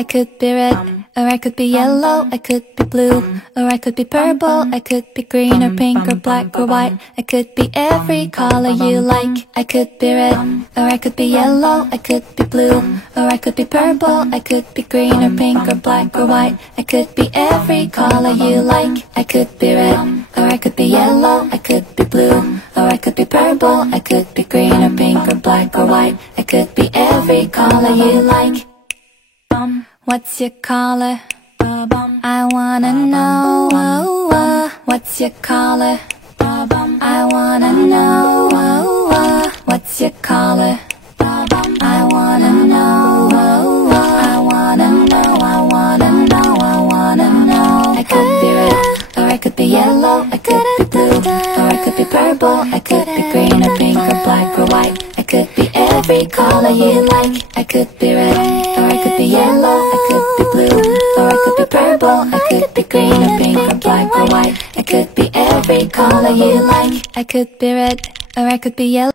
I could be red, or I could be yellow, I could be blue, or I could be purple, I could be green or pink or black or white. I could be every color you like. I could be red, or I could be yellow, I could be blue, or I could be purple, I could be green or pink or black or white. I could be every color you like. I could be red, or I could be yellow, I could be blue, or I could be purple, I could be green or pink or black or white. I could be every color you like. What's your color? I wanna know. What's your color? I wanna know. What's your color? I wanna know. I wanna know. I wanna know. I wanna know. I could be red, or I could be yellow, I could be blue, or I could be purple, I could be green or pink or black or white. I could be every color you like. I could be red, or I could be yellow, I could be blue, or I could be purple, I could be green or pink or black or white. I could be every color you like. I could be red, or I could be yellow.